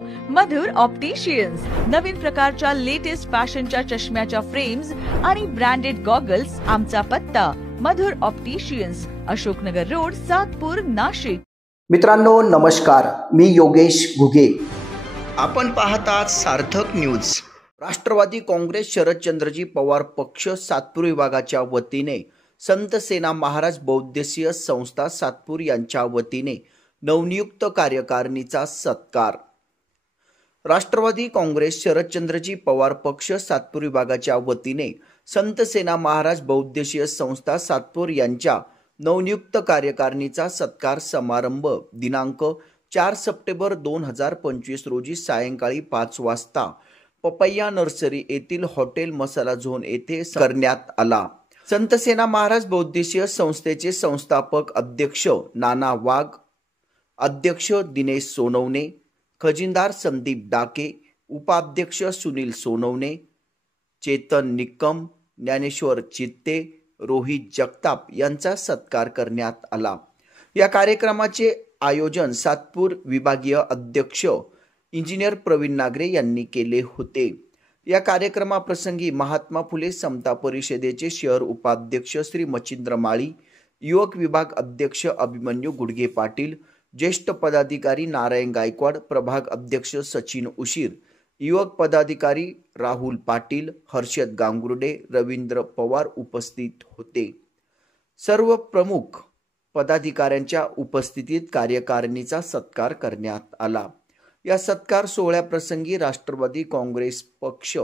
मधुर opticians नवीन प्रकारच्या latest फॅशनच्या चष्म्याच्या frames आणि ब्रँडेड गॉगल्स। आमचा पत्ता मधुर ऑप्टिशियन्स, अशोकनगर रोड, सातपूर, नाशिक। मित्रांनो नमस्कार, मी योगेश घुगे। आपण पाहतात सार्थक न्यूज। राष्ट्रवादी काँग्रेस शरदचंद्रजी पवार पक्ष सातपूर विभागाच्या वतीने संत सेना महाराज बौद्धशीय संस्था सातपूर यांच्या वतीने नवनियुक्त कार्यकारिणीचा सत्कार। राष्ट्रवादी काँग्रेस शरदचंद्रजी पवार पक्ष सातपूर विभागाच्या वतीने संत सेना महाराज बौद्धशीय संस्था सातपूर यांच्या नवनियुक्त कार्यकारिणीचा सत्कार समारंभ दिनांक 4 सप्टेंबर 2025 रोजी सायंकाळी 5 वाजता पपैया नर्सरी येथील हॉटेल मसाला झोन येथे करण्यात आला। संत सेना महाराज बौद्धशीय संस्थेचे संस्थापक अध्यक्ष नाना वाघ, अध्यक्ष दिनेश सोनवणे, खजिनदार संदीप डाके, उपाध्यक्ष सुनील सोनवणे, चेतन निकम, ज्ञानेश्वर चित्ते, रोहित जगताप यांचा सत्कार करण्यात आला। या कार्यक्रमाचे आयोजन सातपूर विभागीय अध्यक्ष इंजिनियर प्रवीण नागरे यांनी केले होते। या कार्यक्रमाप्रसंगी महात्मा फुले समता परिषदेचे शहर उपाध्यक्ष श्री मच्छिंद्र माळी, युवक विभाग अध्यक्ष अभिमन्यू गुडगे पाटील, ज्येष्ठ पदाधिकारी नारायण गायकवाड, प्रभाग अध्यक्ष सचिन उशीर, युवक पदाधिकारी राहुल पाटील, हर्षद गांगुर्डे, रवींद्र पवार उपस्थित होते। सर्व प्रमुख पदाधिकाऱ्यांच्या उपस्थितीत कार्यकारिणीचा सत्कार करण्यात आला। या सत्कार सोहळ्याप्रसंगी राष्ट्रवादी काँग्रेस पक्ष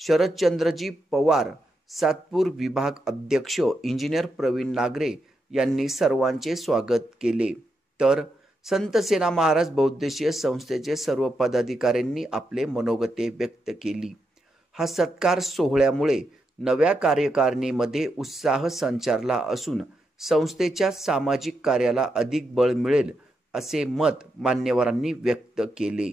शरदचंद्रजी पवार सातपूर विभाग अध्यक्ष इंजिनियर प्रवीण नागरे यांनी सर्वांचे स्वागत केले, तर संत सेना महाराज बौद्धशीय संस्थेचे सर्व पदाधिकाऱ्यांनी आपले मनोगते व्यक्त केली। हा सत्कार सोहळ्यामुळे नव्या कार्यकारिणीमध्ये उत्साह संचारला असून संस्थेच्या सामाजिक कार्याला अधिक बळ मिळेल असे मत मान्यवरांनी व्यक्त केले।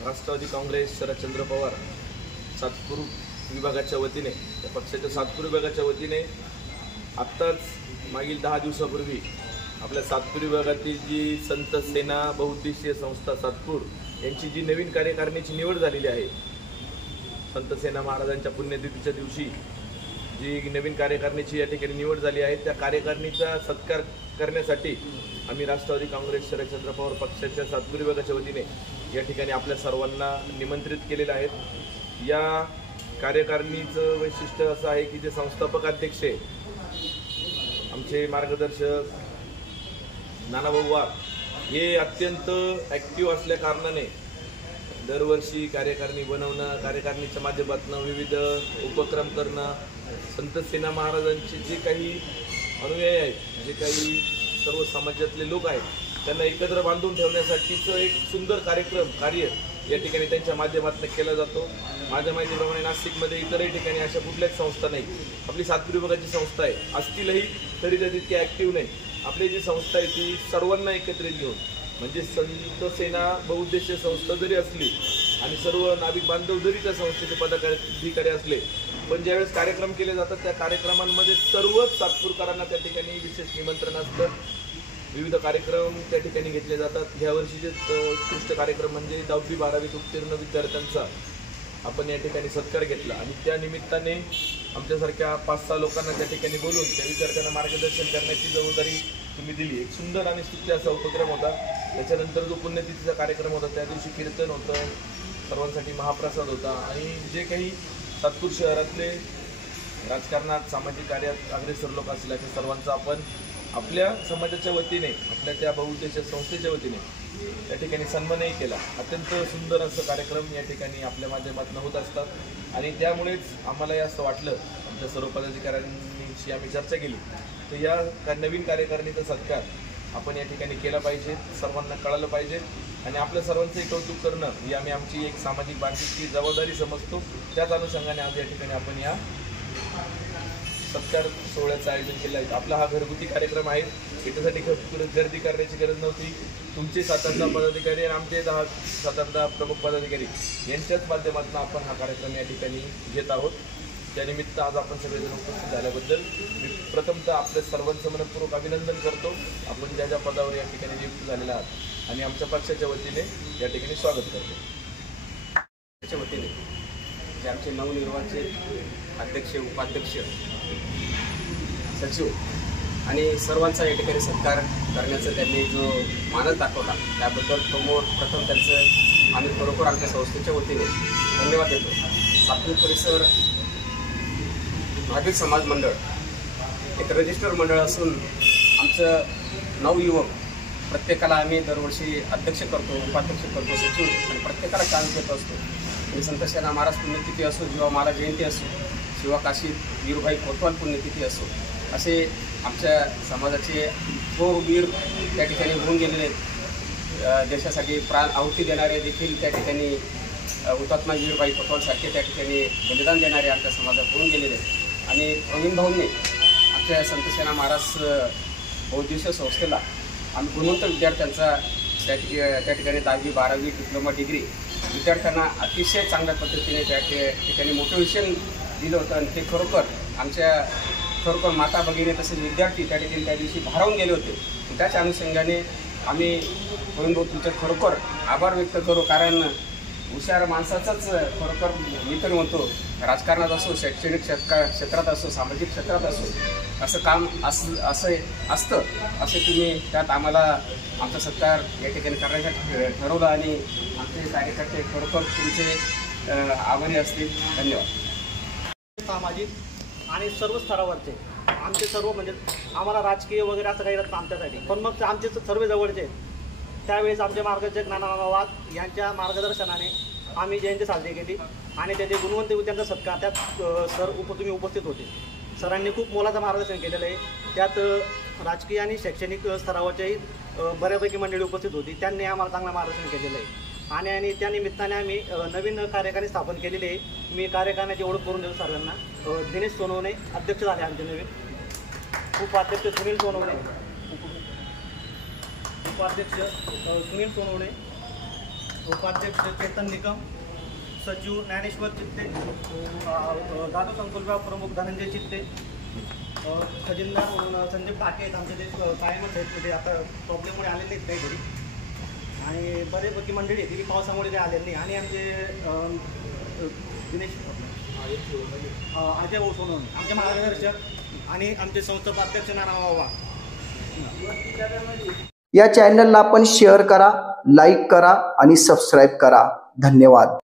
राष्ट्रवादी काँग्रेस शरदचंद्र पवार सातपूर विभागाच्या वतीने, या पक्षाच्या सातपूर विभागाच्या वतीने आत्ताच मागील 10 दिवसापूर्वी आपल्या सातपूर विभागातील जी संत सेना बौद्धशीय संस्था सातपूर यांची जी नवीन कार्यकारिणीची निवड झालेली आहे, संत सेना महाराजांच्या पुण्यतिथीच्या दिवशी जी नवीन कार्यकारिणीची या ठिकाणी निवड झाली आहे, त्या कार्यकारिणीचा सत्कार करण्यासाठी आम्ही राष्ट्रवादी काँग्रेस शरदचंद्र पवार पक्षाच्या सातपूर विभागाच्या वतीने या ठिकाणी आपल्या सर्वांना निमंत्रित केलेलं आहे। या कार्यकारिणीचं वैशिष्ट्य असं आहे की जे संस्थापक अध्यक्ष आमचे मार्गदर्शक नानाभाऊ वाघ हे अत्यंत ॲक्टिव्ह असल्या कारणाने दरवर्षी कार्यकारिणी बनवणं, कार्यकारिणीच्या माध्यमातून विविध उपक्रम करणं, संत सेना महाराजांचे जे काही अनुयायी आहेत, जे काही सर्व समाजातले लोक आहेत, त्यांना एकत्र बांधून ठेवण्यासाठीचं एक सुंदर कार्य या ठिकाणी त्यांच्या माध्यमातून केला जातो। माझ्या माहितीप्रमाणे नाशिकमध्ये इतरही ठिकाणी अशा कुठल्याच संस्था नाही। आपली सातपूर विभागाची संस्था आहे, असतीलही तरी त्या तितकी ॲक्टिव्ह नाही। आपली जी संस्था आहे ती सर्वांना एकत्रित घेऊन, म्हणजे संत सेना बौद्धशीय संस्था जरी असली आणि सर्व नाभिक बांधव जरी त्या संस्थेचे पदाधिकारी असले, पण ज्यावेळेस कार्यक्रम केले जातात त्या कार्यक्रमांमध्ये सर्वच सातपूरकरांना त्या ठिकाणी विशेष निमंत्रण असतं। विविध कार्यक्रम त्या ठिकाणी घेतले जातात। या वर्षीचे उत्कृष्ट कार्यक्रम म्हणजे 10वी 12वीत उत्तीर्ण विद्यार्थ्यांचा आपण या ठिकाणी सत्कार घेतला आणि त्या निमित्ताने आमच्यासारख्या 5-6 लोकांना त्या ठिकाणी बोलून त्या विद्यार्थ्यांना मार्गदर्शन करण्याची जबाबदारी तुम्ही दिली। एक सुंदर आणि स्तुत्य असा उपक्रम होता। त्याच्यानंतर जो पुण्यतिथीचा कार्यक्रम होता त्या दिवशी कीर्तन होतं, सर्वांसाठी महाप्रसाद होता आणि जे काही सातपूर शहरातले राजकारणात सामाजिक कार्यात अग्रेसर लोक असतील अशा सर्वांचा आपण आपल्या समाजाच्या वतीने, आपल्या त्या बौद्धशीय संस्थेच्या वतीने या ठिकाणी सन्मानही केला। अत्यंत सुंदर असं कार्यक्रम या ठिकाणी आपल्या माध्यमातून होत असतात आणि त्यामुळेच आम्हाला असं वाटलं, आमच्या सर्व पदाधिकाऱ्यांशी आम्ही चर्चा केली, तर या नवीन कार्यकारिणीचा सत्कार आपण या ठिकाणी केला पाहिजे, सर्वांना कळालं पाहिजे आणि आपल्या सर्वांचंही कौतुक करणं ही आम्ही आमची एक सामाजिक बांधिलकी जबाबदारी समजतो. त्याच अनुषंगाने आज या ठिकाणी आपण या सत्कार सोहळ्याचं आयोजन केलं आहे. आपला हा घरगुती कार्यक्रम आहे, याच्यासाठी गर्दी करण्याची गरज नव्हती. तुमचे 7-8 पदाधिकारी आणि आमचे 10-7-8 प्रमुख पदाधिकारी यांच्याच माध्यमातून आपण हा कार्यक्रम या ठिकाणी घेत आहोत. त्यानिमित्त आज आपण सगळेजण उपस्थित झाल्याबद्दल मी प्रथमतः आपल्या सर्वांचं मनपूर्वक अभिनंदन करतो. आपण ज्या ज्या पदावर या ठिकाणी नियुक्त झालेला आहात आणि आमच्या पक्षाच्या वतीने या ठिकाणी स्वागत करतो. त्याच्या वतीने जे आमचे नवनिर्वाचित अध्यक्ष, उपाध्यक्ष, सचिव आणि सर्वांचा या ठिकाणी सत्कार करण्याचा त्यांनी जो मानस दाखवला त्याबद्दल प्रथम त्यांचं आम्ही खरोखर आमच्या संस्थेच्या वतीने धन्यवाद देतो. सातपूर परिसर नागरिक समाज मंडळ एक रजिस्टर मंडळ असून आमचं नवयुवक प्रत्येकाला आम्ही दरवर्षी अध्यक्ष करतो, उपाध्यक्ष करतो, सचिव आणि प्रत्येकाला चान्स देत असतो. आणि संत सेना महाराज पुण्यतिथी असो, जीवा महाराज जयंती असो, शिवा काशी वीरभाई कोतवाल पुण्यतिथी असो, असे आमच्या समाजाचे थोर वीर त्या ठिकाणी होऊन गेलेले आहेत. देशासाठी प्राण आहुती देणारे देखील त्या ठिकाणी हुतात्मा वीरभाई कोतवालसारखे त्या ठिकाणी बलिदान देणारे आमच्या समाजात होऊन गेलेले आहेत. आणि प्रवीण भाऊंनी आमच्या संत सेना महाराज बहुदिवसीय संस्थेला आम्ही गुणवंत विद्यार्थ्यांचा त्या ठिकाणी 10वी 12वी डिप्लोमा डिग्री विद्यार्थ्यांना अतिशय चांगल्या पद्धतीने त्या ठिकाणी मोटिवेशन दिलं होतं. आणि ते खरोखर माता भगिनी तसेच विद्यार्थी त्या ठिकाणी त्या दिवशी भारावून गेले होते. त्याच्या अनुषंगाने आम्ही प्रवीण भाऊ तुमचे खरोखर आभार व्यक्त करू. कारण हुशार माणसाचंच खरोखर मी तर म्हणतो राजकारणात असो, शैक्षणिक क्षेत्रात असो, सामाजिक क्षेत्रात असो, असं काम असतं असे तुम्ही त्यात आम्हाला आमचा सत्कार या ठिकाणी करण्यासाठी ठरवलं आणि आमचे कार्यकर्ते खरोखर तुमचे आभारी असतील. धन्यवाद. सामाजिक आणि सर्व स्तरावरचे आमचे सर्व म्हणजे आम्हाला राजकीय वगैरे असं काही नसतं आमच्यासाठी, पण मग आमचे सर्व जवळचे त्यावेळेस आमचे मार्गदर्शक नानामामा वाघ यांच्या मार्गदर्शनाने आम्ही जयंती साजरी केली आणि त्याचे गुणवंत विद्यार्थ्यांचा सत्कार त्यात तुम्ही उपस्थित होते. सरांनी खूप मोलाचं मार्गदर्शन केलेलं आहे. त्यात राजकीय आणि शैक्षणिक स्तरावरच्याही बऱ्यापैकी मंडळी उपस्थित होती. त्यांनी आम्हाला चांगलं मार्गदर्शन केलेलं आहे आणि त्या निमित्ताने आम्ही नवीन कार्यकारिणी स्थापन केलेली आहे. मी कार्यकारिणीची ओळख करून देतो सर्वांना. दिनेश सोनवणे अध्यक्ष झाले आमचे नवीन, उपाध्यक्ष सुनील सोनवणे, उपाध्यक्ष चेतन निकम, सचिव ज्ञानेश्वर चित्ते, दादू संकुल विभाग प्रमुख धनंजय चित्ते, खजिनदार म्हणून संदीप ठाके आहेत. आमचे ते कायमच आहेत, ते आता प्रॉब्लेममुळे आलेले नाहीत काही घरी आणि बरेपैकी मंडळी आहेत, पावसामुळे ते आलेले नाही. आणि आमचे दिनेश अजय भाऊ सोनवणे आमचे मार्गदर्शक आणि आमचे संस्थापक नानामामा वाघ. या चॅनलला आपण शेअर करा, लाईक करा आणि सबस्क्राईब करा. धन्यवाद.